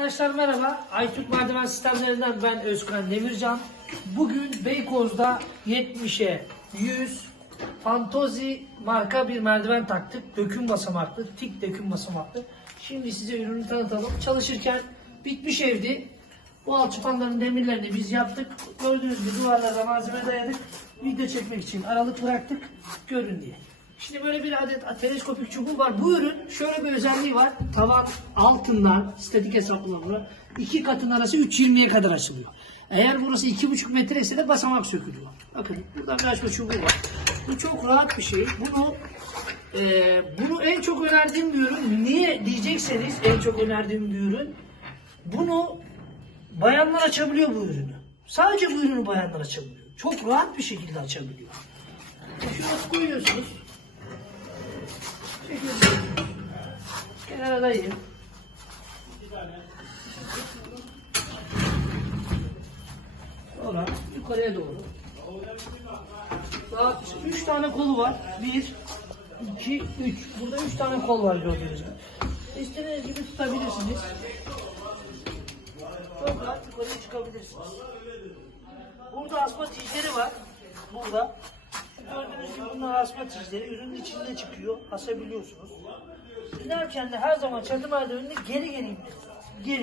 Arkadaşlar merhaba. Aytürk Merdiven Sistemlerinden ben Özkan Demircan. Bugün Beykoz'da 70'e 100 Fantozi marka bir merdiven taktık. Döküm basamaklı, tik döküm basamaklı. Şimdi size ürünü tanıtalım. Çalışırken bitmiş evdi. Bu alçıpanların demirlerini biz yaptık. Gördüğünüz gibi duvarlara malzeme dayadık. Video çekmek için aralık bıraktık. Görün diye. Şimdi böyle bir adet teleskopik çubuğu var. Bu ürün şöyle bir özelliği var. Tavan altından statik hesaplamada iki katın arası 3.20'ye kadar açılıyor. Eğer burası 2,5 metre ise de basamak sökülüyor. Bakın burada bir açma çubuğu var. Bu çok rahat bir şey. Bunu e, bunu en çok önerdiğim bir ürün. Niye diyecekseniz en çok önerdiğim bir ürün. Bunu bayanlar açabiliyor bu ürünü. Sadece bu ürünü bayanlar açabiliyor. Çok rahat bir şekilde açabiliyor. Şunu koyuyorsunuz. Kenara dayayın. Sonra yukarıya doğru. Şey. Üç tane kolu var. Bir, iki, üç. Burada üç tane kol var gördüğünüz gibi. İstediğiniz gibi tutabilirsiniz. Çok rahat yukarıya çıkabilirsiniz. Burada asma tişleri var. Burada. Gördüğünüz gibi bunlar asma tişleri. Ürünün içinde çıkıyor. Asabiliyorsunuz. İnerken de her zaman çatı merdivenini geri geri. Geri.